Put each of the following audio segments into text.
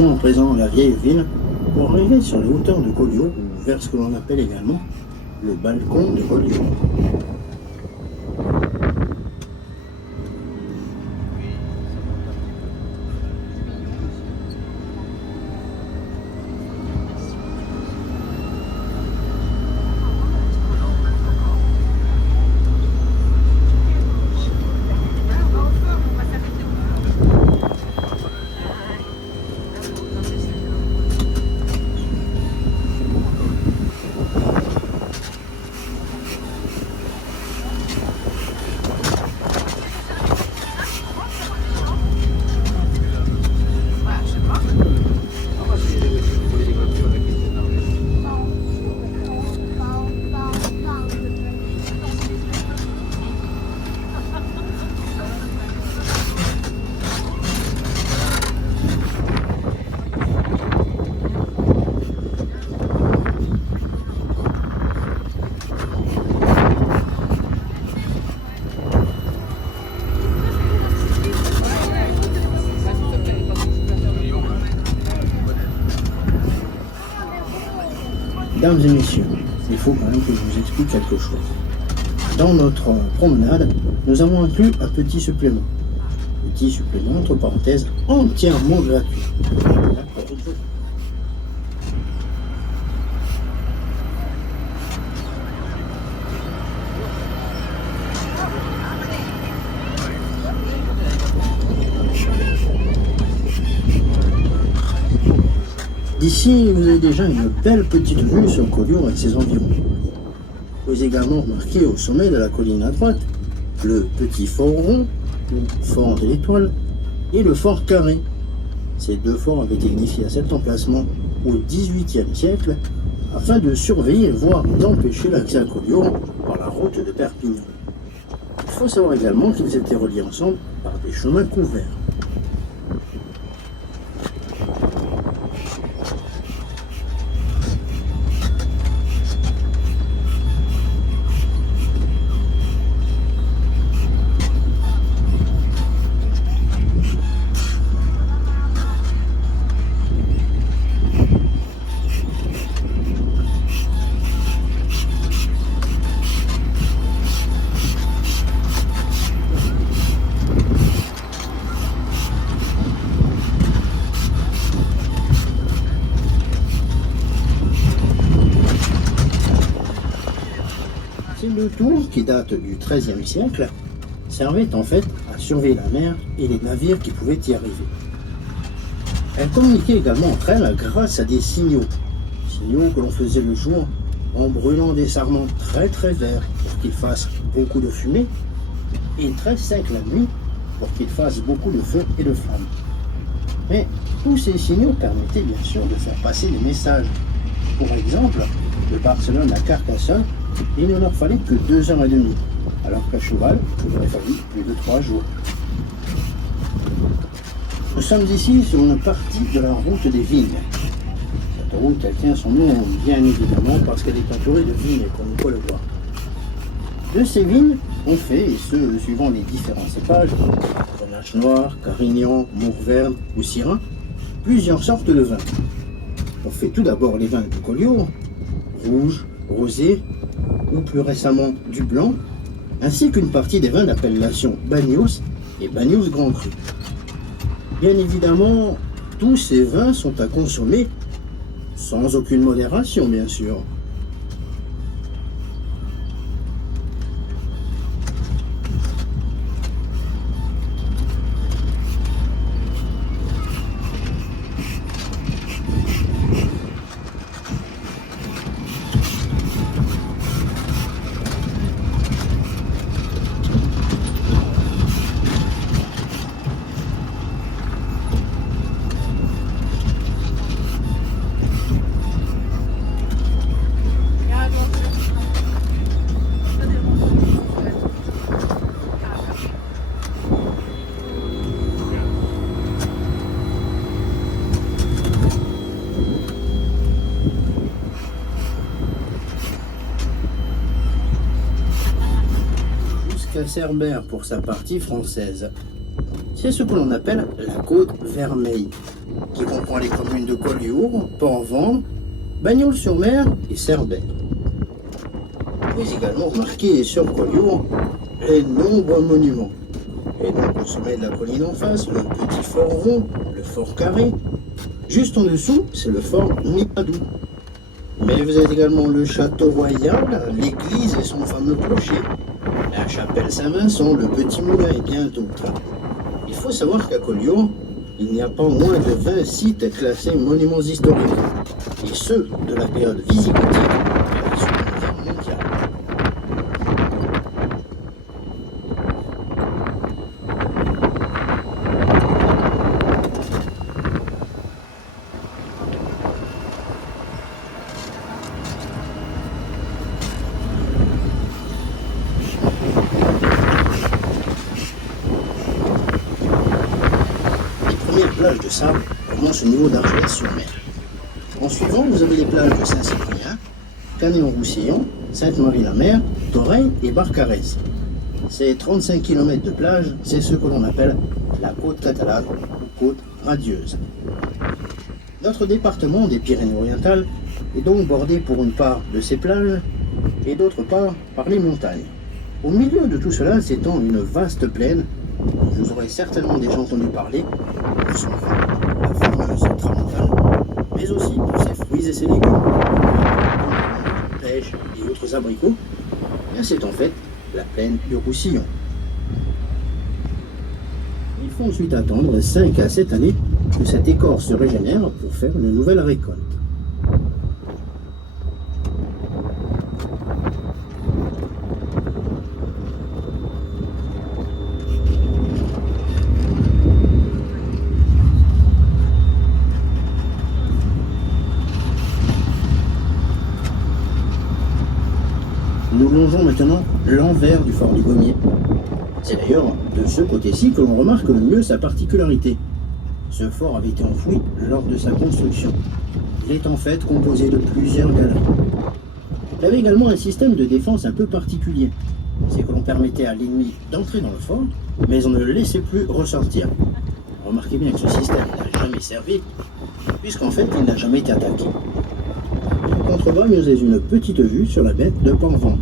quittons à présent la vieille ville pour arriver sur les hauteurs de Collioure ou vers ce que l'on appelle également le balcon de Collioure. Mesdames et messieurs, il faut quand même que je vous explique quelque chose. Dans notre promenade, nous avons inclus un petit supplément. Petit supplément, entre parenthèses, entièrement gratuit. D'ici, vous avez déjà une belle petite vue sur Collioure et ses environs. Vous pouvez également remarquer au sommet de la colline à droite le petit fort rond, le fort de l'Étoile et le fort carré. Ces deux forts avaient été édifiés à cet emplacement au XVIIIe siècle afin de surveiller, voire d'empêcher l'accès à Collioure par la route de Perpignan. Il faut savoir également qu'ils étaient reliés ensemble par des chemins couverts. Le tour, qui date du XIIIe siècle, servait en fait à surveiller la mer et les navires qui pouvaient y arriver. Elle communiquait également entre elles grâce à des signaux que l'on faisait le jour en brûlant des sarments très verts pour qu'ils fassent beaucoup de fumée et très secs la nuit pour qu'ils fassent beaucoup de feu et de flammes. Mais tous ces signaux permettaient bien sûr de faire passer des messages. Pour exemple, de Barcelone à Carcassonne, il ne leur fallait que 2h30, alors qu'à cheval, il aurait fallu plus de 3 jours. Nous sommes ici sur une partie de la route des vignes. Cette route, elle tient son nom bien évidemment parce qu'elle est entourée de vignes, comme on peut le voir. De ces vignes, on fait, et ce suivant les différents cépages, Grenache noir, Carignan, Mourvèdre ou Syrah, plusieurs sortes de vins. On fait tout d'abord les vins de Collioure, rouge, rosé, ou plus récemment du blanc, ainsi qu'une partie des vins d'appellation Bagnos et Bagnos Grand Cru. Bien évidemment, tous ces vins sont à consommer sans aucune modération, bien sûr. Cerbère pour sa partie française. C'est ce que l'on appelle la côte vermeille, qui comprend les communes de Collioure, Port-Vendre, Bagnols-sur-Mer et Cerbère. Vous pouvez également remarquer sur Collioure les nombreux monuments. Et donc au sommet de la colline en face, le petit fort rond, le fort carré. Juste en dessous, c'est le fort Mipadou. Mais vous avez également le château royal, l'église et son fameux clocher, la chapelle Saint-Vincent, le petit moulin et bien d'autres. Il faut savoir qu'à Collioure, il n'y a pas moins de 20 sites classés monuments historiques, et ceux de la période visigothique et la Seconde Guerre mondiale. Plages de sable commencent au niveau d'Argelès-sur-Mer. En suivant, vous avez les plages de Saint-Cyprien, Canet-en-Roussillon, Sainte-Marie-la-Mer, Toreil et Barcarès. Ces 35 km de plage, c'est ce que l'on appelle la côte catalane ou côte radieuse. Notre département des Pyrénées-Orientales est donc bordé pour une part de ces plages et d'autre part par les montagnes. Au milieu de tout cela s'étend une vaste plaine. Vous aurez certainement déjà entendu parler de son vin, la fameuse tramontane, mais aussi pour ses fruits et ses légumes, pêche et autres abricots. Bien, c'est en fait la plaine du Roussillon. Il faut ensuite attendre 5 à 7 années que cette écorce se régénère pour faire une nouvelle récolte. Nous longeons maintenant l'envers du fort du Gommier. C'est d'ailleurs de ce côté-ci que l'on remarque le mieux sa particularité. Ce fort avait été enfoui lors de sa construction. Il est en fait composé de plusieurs galeries. Il avait également un système de défense un peu particulier. C'est que l'on permettait à l'ennemi d'entrer dans le fort, mais on ne le laissait plus ressortir. Remarquez bien que ce système n'a jamais servi, puisqu'en fait il n'a jamais été attaqué. En contrebas, vous avez une petite vue sur la baie de Port-Vendre.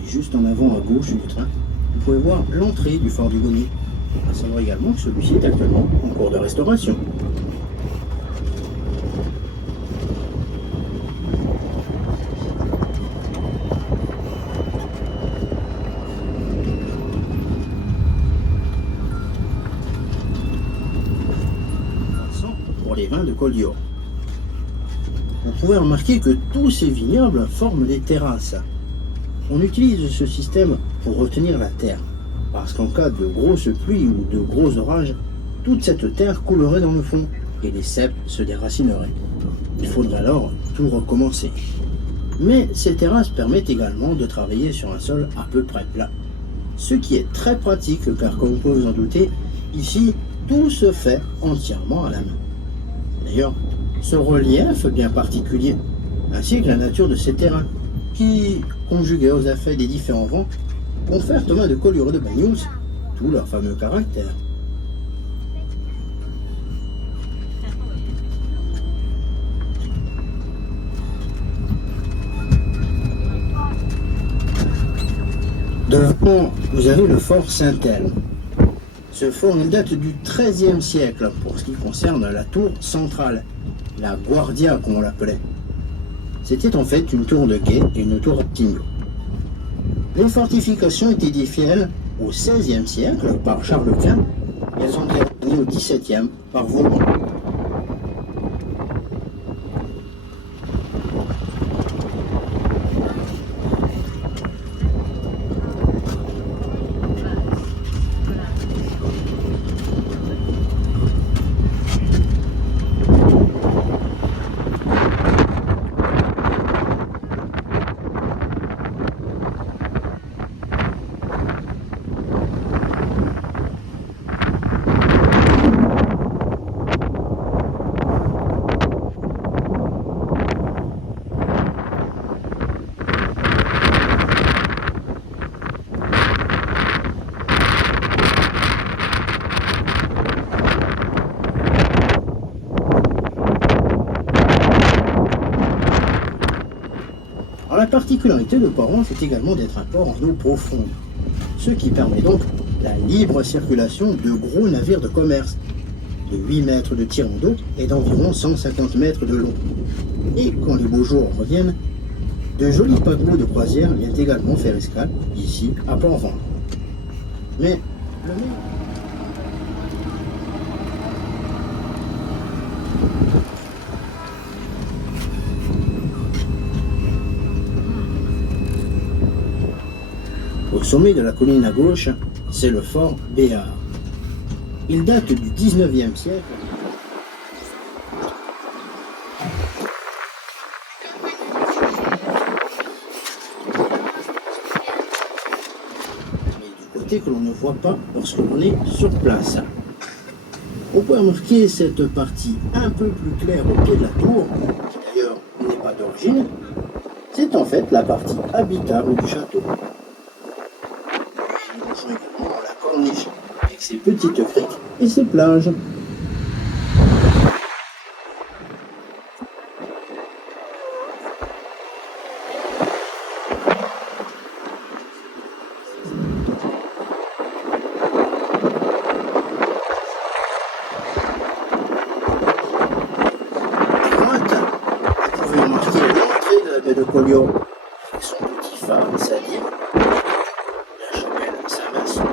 Et juste en avant à gauche du train, vous pouvez voir l'entrée du fort du Gommier. À savoir également que celui-ci est actuellement en cours de restauration. Pour les vins de Collioure. Vous pouvez remarquer que tous ces vignobles forment des terrasses. On utilise ce système pour retenir la terre, parce qu'en cas de grosses pluies ou de gros orages, toute cette terre coulerait dans le fond et les cèpes se déracineraient. Il faudrait alors tout recommencer. Mais ces terrasses permettent également de travailler sur un sol à peu près plat, ce qui est très pratique car comme vous pouvez vous en douter, ici tout se fait entièrement à la main. D'ailleurs, ce relief bien particulier, ainsi que la nature de ces terrains, qui, conjugués aux effets des différents vents, confèrent aux mains de Collioure et de Bagnols tout leur fameux caractère. Devant, vous avez le fort Saint-Elme. Ce fort il date du XIIIe siècle pour ce qui concerne la tour centrale, la Guardia comme on l'appelait. C'était en fait une tour de guet et une tour à tignot. Les fortifications étaient édifiées au XVIe siècle par Charles Quint et elles ont été retenues au XVIIe par Vauban. La particularité de Port c'est également d'être un port en eau profonde, ce qui permet donc la libre circulation de gros navires de commerce, de 8 mètres de tirant d'eau et d'environ 150 mètres de long. Et quand les beaux jours reviennent, de jolis paquebots de croisière viennent également faire escale ici à Port-Ventre. Mais le meilleur... Au sommet de la colline à gauche, c'est le fort Béard. Il date du 19e siècle. Mais du côté que l'on ne voit pas lorsque l'on est sur place. On peut remarquer cette partie un peu plus claire au pied de la tour, qui d'ailleurs n'est pas d'origine. C'est en fait la partie habitable du château. Également la corniche, avec ses petites criques et ses plages. À droite, vous pouvez remarquer l'entrée de la baie de Collioure, avec son petit phare et sa digue, la chapelle Saint-Vincent.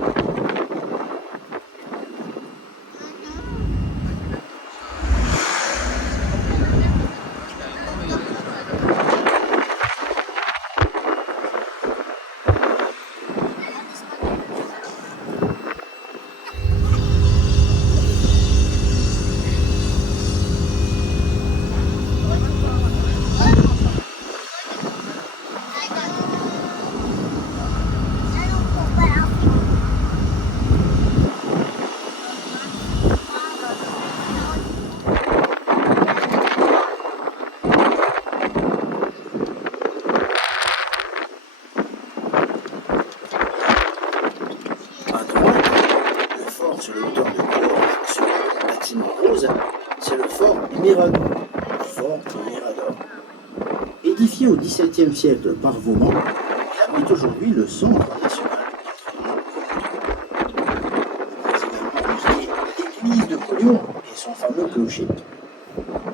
Sur le hauteur de Collioure, sur le bâtiment rose, c'est le fort Mirador. Le fort de Mirador. Édifié au XVIIe siècle par Vauban, il abrite aujourd'hui le Centre national d'entraînement. L'église de Collioure et son fameux clocher.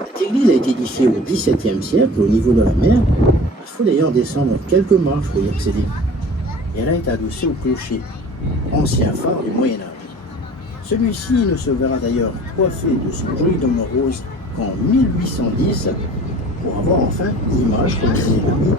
Cette église a été édifiée au XVIIe siècle au niveau de la mer. Il faut d'ailleurs descendre quelques marches pour y accéder. Et elle a été adossée au clocher, ancien phare du Moyen-Âge. Celui-ci ne se verra d'ailleurs coiffé de son joli dôme rose qu'en 1810 pour avoir enfin l'image comme c'est ami.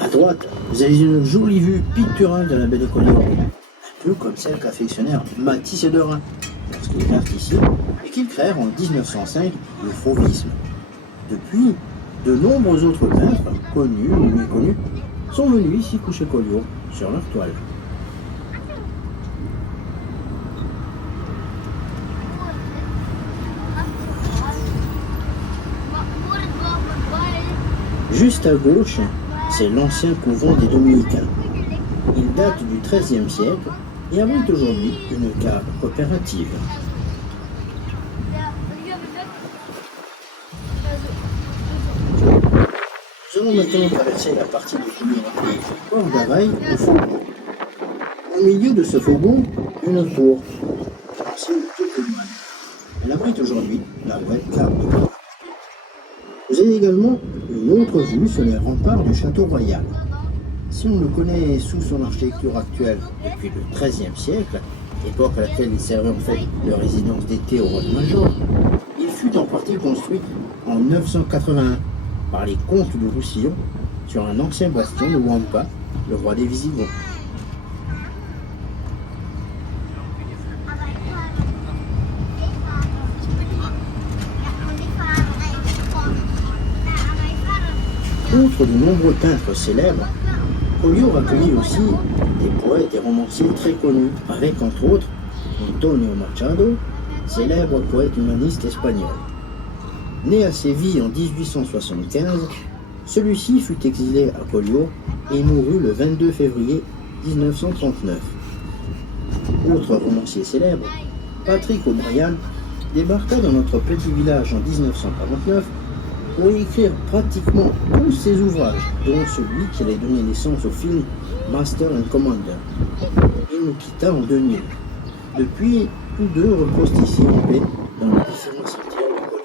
À droite, vous avez une jolie vue picturale de la baie de Collioure, un peu comme celle qu'affectionnèrent Matisse et Derain lorsqu'ils vinrent ici et qu'ils créèrent en 1905 le fauvisme. Depuis, de nombreux autres peintres, connus ou méconnus, sont venus ici coucher Collioure sur leur toile. Juste à gauche, c'est l'ancien couvent des Dominicains. Il date du XIIIe siècle et abrite aujourd'hui une cave coopérative. Nous allons maintenant traverser la partie de communauté Port d'Availle au Faubourg. Au milieu de ce faubourg, une tour, l'ancienne tour de douane. Elle abrite aujourd'hui la vraie cave de Port. Vous avez également une autre vue sur les remparts du château royal. Si on le connaît sous son architecture actuelle depuis le XIIIe siècle, époque à laquelle il servait en fait de résidence d'été au roi de Major, il fut en partie construit en 981 par les comtes de Roussillon sur un ancien bastion de Wampa, le roi des Visigoths. Outre de nombreux peintres célèbres, Collioure accueillit aussi des poètes et romanciers très connus, avec entre autres Antonio Machado, célèbre poète humaniste espagnol. Né à Séville en 1875, celui-ci fut exilé à Collioure et mourut le 22 février 1939. Autre romancier célèbre, Patrick O'Brian débarqua dans notre petit village en 1949 pour y écrire pratiquement tous ses ouvrages, dont celui qui allait donner naissance au film Master and Commander. Il nous quitta en 2000. Depuis, tous deux reposent ici en paix dans les différents cimetières de Collioure.